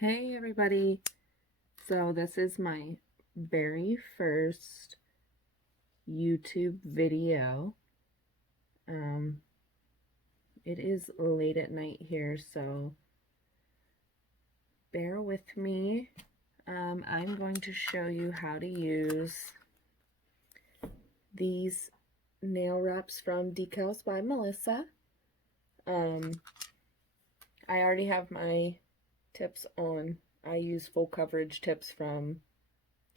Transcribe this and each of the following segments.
Hey everybody, so this is my very first YouTube video. It is late at night here, so bear with me. I'm going to show you how to use these nail wraps from Decals by Melissa. I already have my tips on. I use full coverage tips from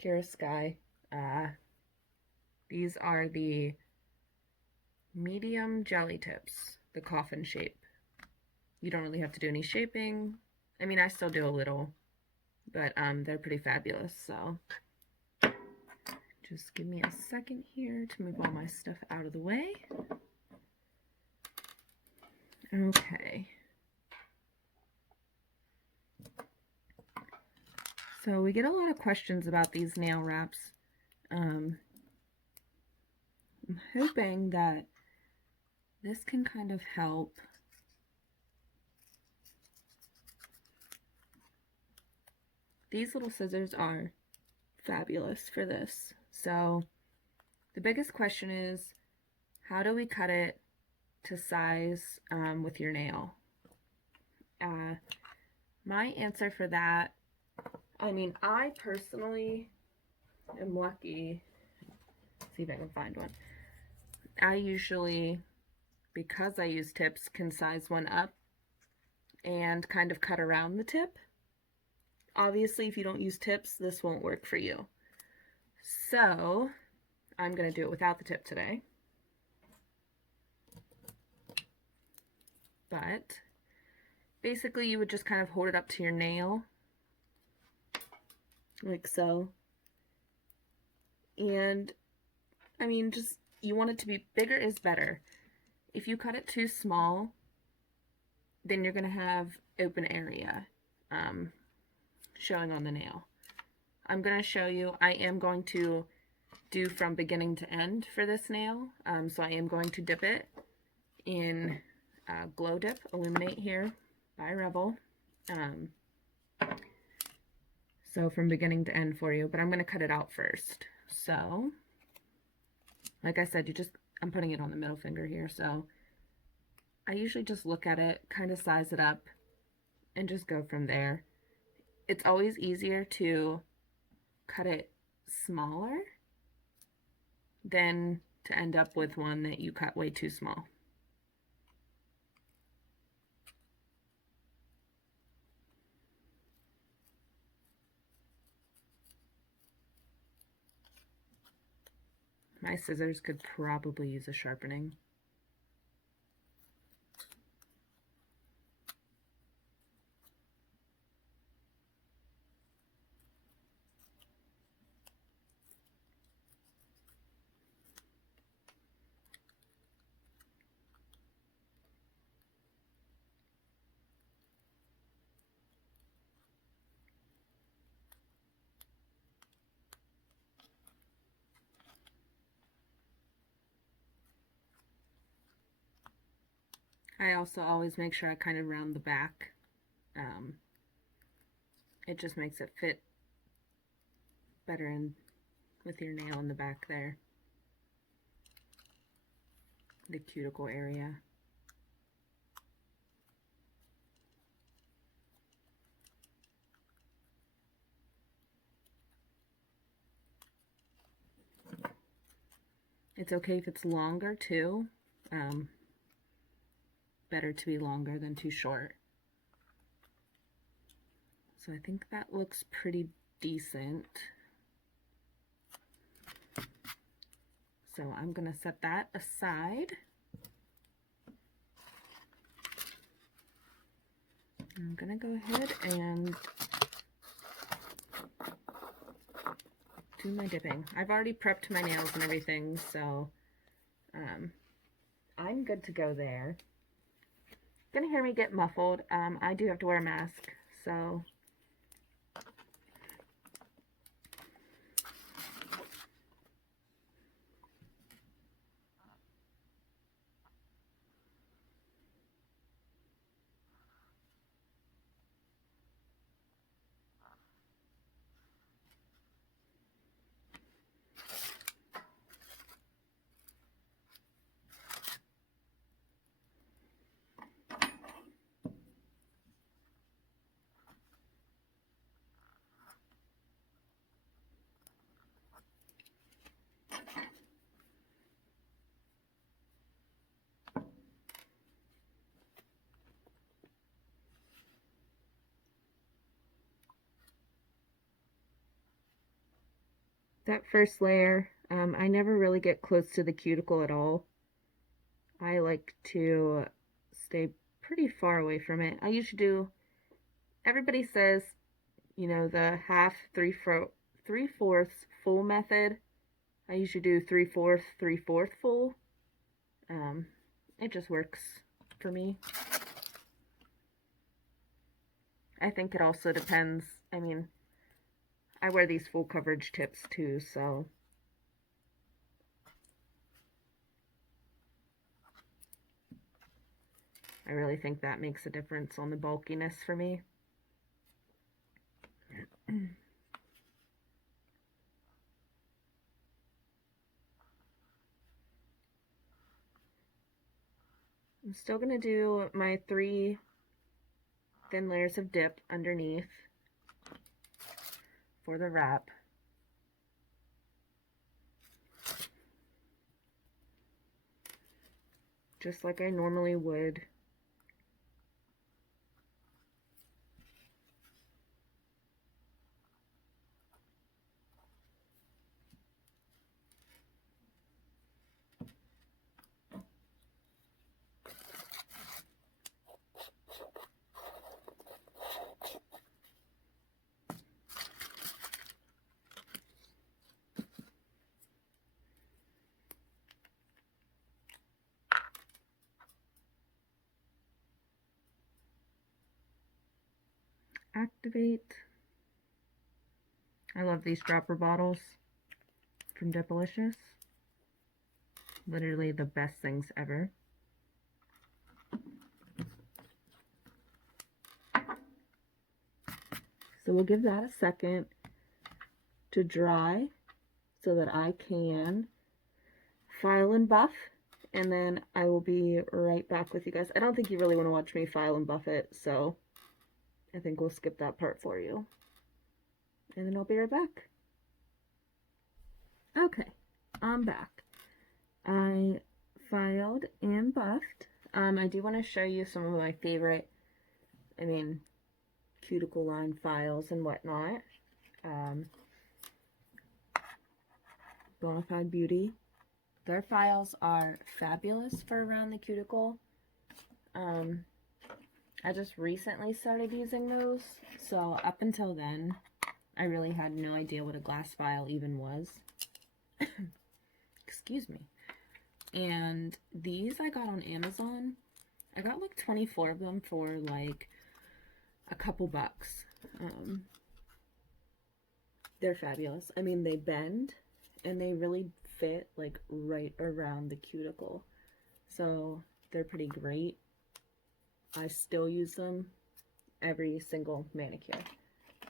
Kira Sky. These are the medium jelly tips, the coffin shape. You don't really have to do any shaping. I mean, I still do a little, but they're pretty fabulous. So just give me a second here to move all my stuff out of the way. Okay. So we get a lot of questions about these nail wraps. I'm hoping that this can kind of help These little scissors are fabulous for this. So the biggest question is, how do we cut it to size with your nail? My answer for that, I mean, I personally am lucky. Let's see if I can find one. I usually, because I use tips, can size one up and kind of cut around the tip. Obviously, if you don't use tips, this won't work for you. So I'm going to do it without the tip today. But basically, you would just kind of hold it up to your nail, like so. And I mean, just, you want it to be bigger is better. If you cut it too small, then you're going to have open area showing on the nail. I'm going to show you, I am going to do from beginning to end for this nail. So I am going to dip it in Glow Dip Illuminate here by Rebel. So from beginning to end for you, but I'm going to cut it out first. So, like I said, I'm putting it on the middle finger here. So I usually just look at it, kind of size it up, and just go from there. It's always easier to cut it smaller than to end up with one that you cut way too small. My scissors could probably use a sharpening. I also always make sure I kind of round the back. It just makes it fit better in with your nail in the back there, the cuticle area. It's okay if it's longer too. Better to be longer than too short. So I think that looks pretty decent. So I'm going to set that aside. I'm going to go ahead and do my dipping. I've already prepped my nails and everything, so I'm good to go there. Gonna hear me get muffled. I do have to wear a mask, so that first layer, I never really get close to the cuticle at all. I like to stay pretty far away from it. I usually do, everybody says, you know, the half, three-fourths full method. I usually do three-fourths, three-fourths full. It just works for me. I think it also depends. I mean, I wear these full coverage tips too, so I really think that makes a difference on the bulkiness for me. I'm still going to do my 3 thin layers of dip underneath for the wrap. Just like I normally would. Activate. I love these dropper bottles from Dipalicious. Literally the best things ever. So we'll give that a second to dry so that I can file and buff, and then I will be right back with you guys. I don't think you really want to watch me file and buff it, so I think we'll skip that part for you. And then I'll be right back. Okay, I'm back. I filed and buffed. I do want to show you some of my favorite, cuticle line files and whatnot. Bonafide Beauty. Their files are fabulous for around the cuticle. I just recently started using those, so up until then, I really had no idea what a glass file even was. Excuse me. And these I got on Amazon. I got like 24 of them for like a couple bucks. They're fabulous. I mean, they bend and they really fit like right around the cuticle. So they're pretty great. I still use them every single manicure.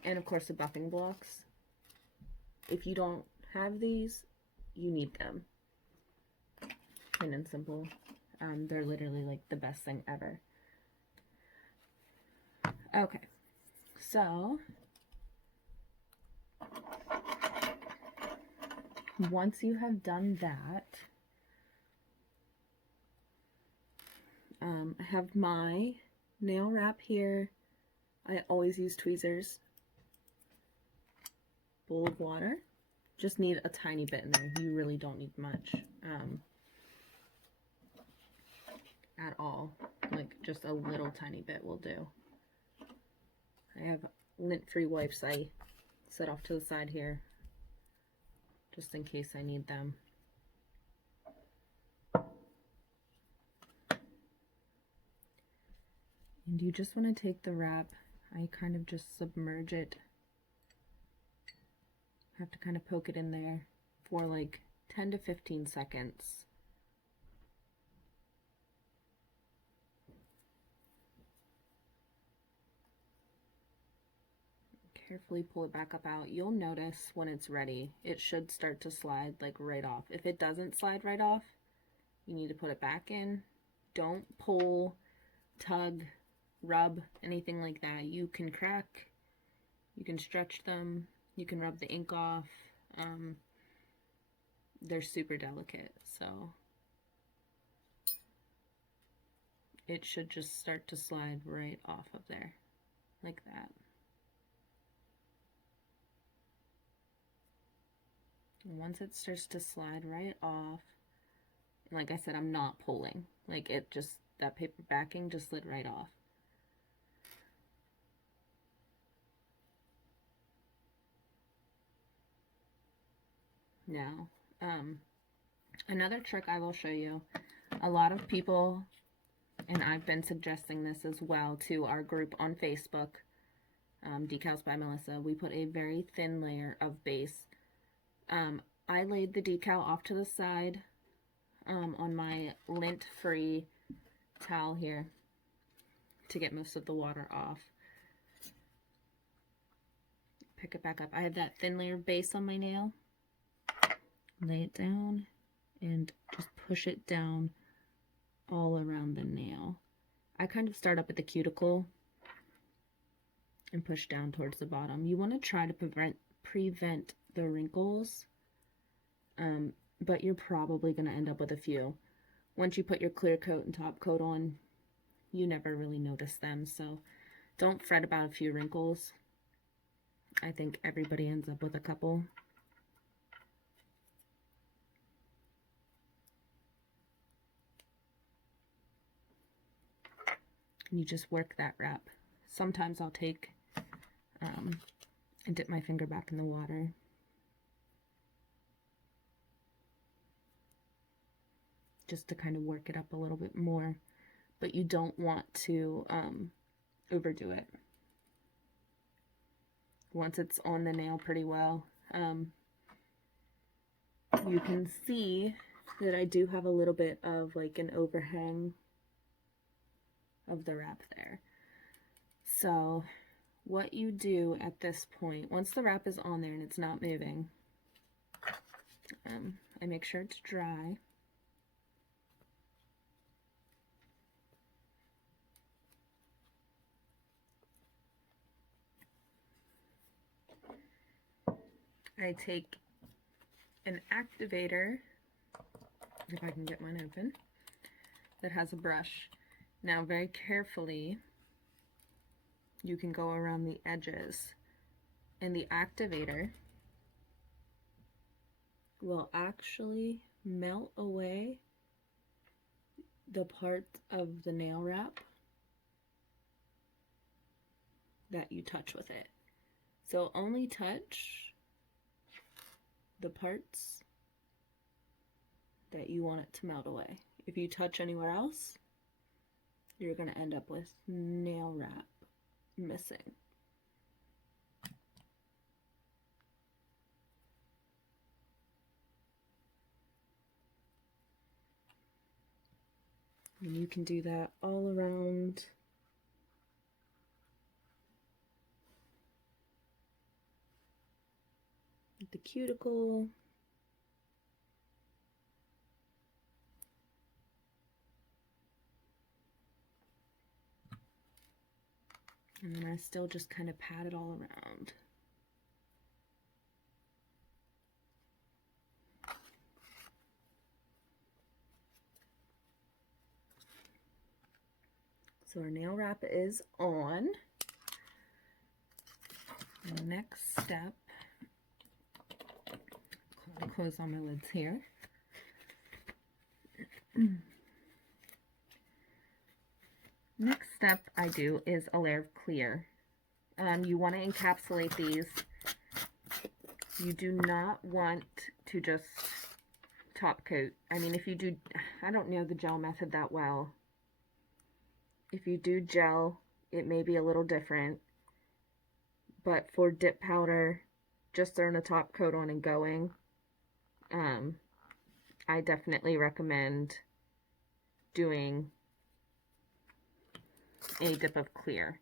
And of course the buffing blocks. If you don't have these, you need them. Plain and simple. They're literally like the best thing ever. Okay, so once you have done that, I have my nail wrap here. I always use tweezers. Bowl of water. Just need a tiny bit in there. You really don't need much at all. Like just a little tiny bit will do. I have lint-free wipes I set off to the side here, just in case I need them. And you just want to take the wrap, I kind of just submerge it. Have to kind of poke it in there for like 10 to 15 seconds. Carefully pull it back up out. You'll notice when it's ready, it should start to slide like right off. If it doesn't slide right off, you need to put it back in. Don't pull, tug, rub, anything like that. You can crack, you can stretch them, you can rub the ink off. They're super delicate, so it should just start to slide right off of there, like that. And once it starts to slide right off, and like I said, I'm not pulling. Like it just, that paper backing just slid right off. Now, another trick I will show you. A lot of people, and I've been suggesting this as well to our group on Facebook, Decals by Melissa, we put a very thin layer of base. I laid the decal off to the side on my lint-free towel here to get most of the water off. Pick it back up. I have that thin layer of base on my nail. Lay it down and just push it down all around the nail. I kind of start up at the cuticle and push down towards the bottom. You want to try to prevent the wrinkles, but you're probably going to end up with a few. Once you put your clear coat and top coat on, you never really notice them, so don't fret about a few wrinkles. I think everybody ends up with a couple. And you just work that wrap. Sometimes I'll take and dip my finger back in the water. Just to kind of work it up a little bit more. But you don't want to overdo it. Once it's on the nail pretty well, you can see that I do have a little bit of like an overhang of the wrap there. So what you do at this point, once the wrap is on there and it's not moving, I make sure it's dry. I take an activator, if I can get mine open, that has a brush. Now very carefully, you can go around the edges, and the activator will actually melt away the part of the nail wrap that you touch with it. So only touch the parts that you want it to melt away. If you touch anywhere else, you're going to end up with nail wrap missing. And you can do that all around the cuticle. And then I still just kind of pat it all around. So our nail wrap is on. The next step, I'll close all my lids here. Next step I do is a layer of clear. You want to encapsulate these. You do not want to just top coat. I mean, if you do, I don't know the gel method that well. If you do gel, it may be a little different. But for dip powder, just throwing a top coat on and going, I definitely recommend doing a dip of clear.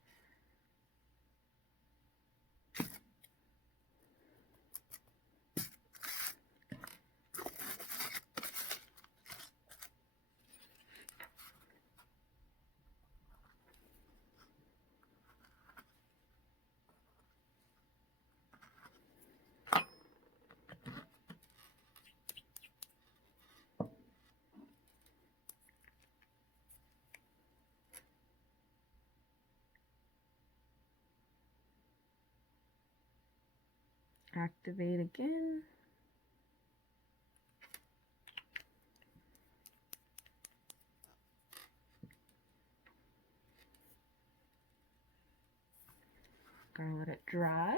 Activate again. Gonna let it dry.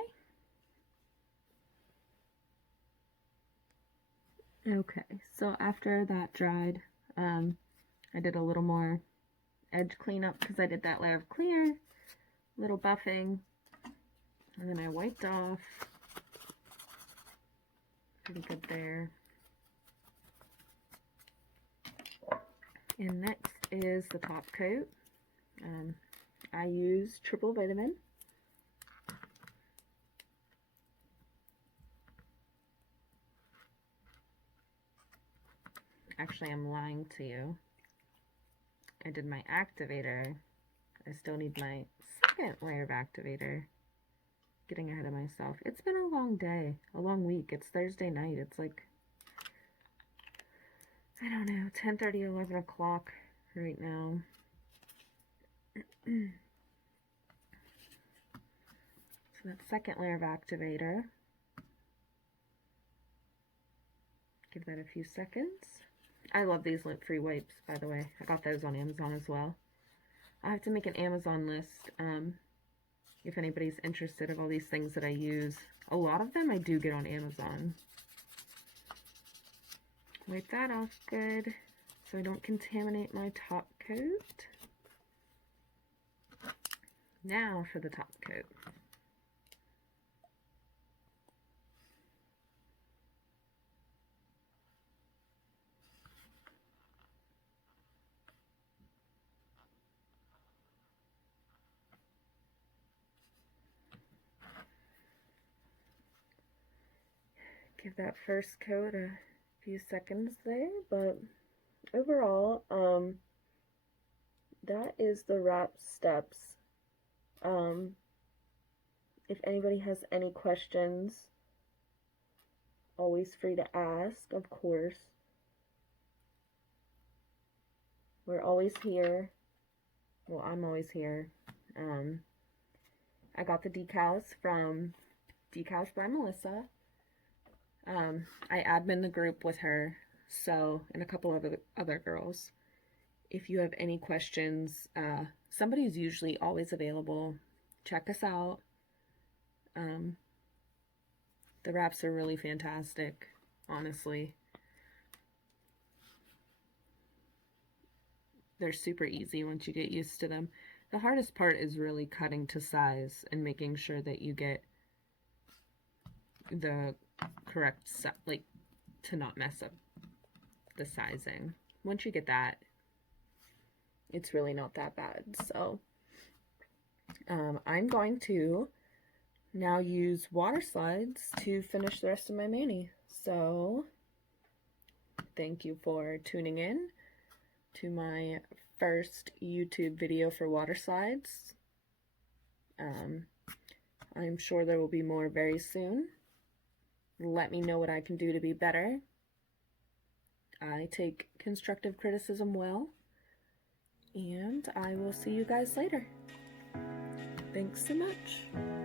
Okay, so after that dried, I did a little more edge cleanup because I did that layer of clear, little buffing, and then I wiped off. Pretty good there. And next is the top coat. I use triple vitamin. Actually, I'm lying to you. I did my activator. I still need my second layer of activator. Getting ahead of myself. It's been a long day, a long week. It's Thursday night. It's like, I don't know, 10:30, 11 o'clock right now. So that second layer of activator. Give that a few seconds. I love these lint-free wipes, by the way. I got those on Amazon as well. I have to make an Amazon list if anybody's interested of all these things that I use. A lot of them I do get on Amazon. Wipe that off good so I don't contaminate my top coat. Now for the top coat. Give that first coat a few seconds there, but overall, that is the wrap steps. If anybody has any questions, always free to ask, of course. We're always here. Well, I'm always here. I got the decals from Decals by Melissa. I admin the group with her, so, and a couple of other girls. If you have any questions, somebody's usually always available. Check us out. The wraps are really fantastic, honestly. They're super easy once you get used to them. The hardest part is really cutting to size and making sure that you get the correct, like, to not mess up the sizing. Once you get that, it's really not that bad. So I'm going to now use water slides to finish the rest of my mani. So thank you for tuning in to my first YouTube video for water slides. I'm sure there will be more very soon. Let me know what I can do to be better. I take constructive criticism well, and I will see you guys later. Thanks so much.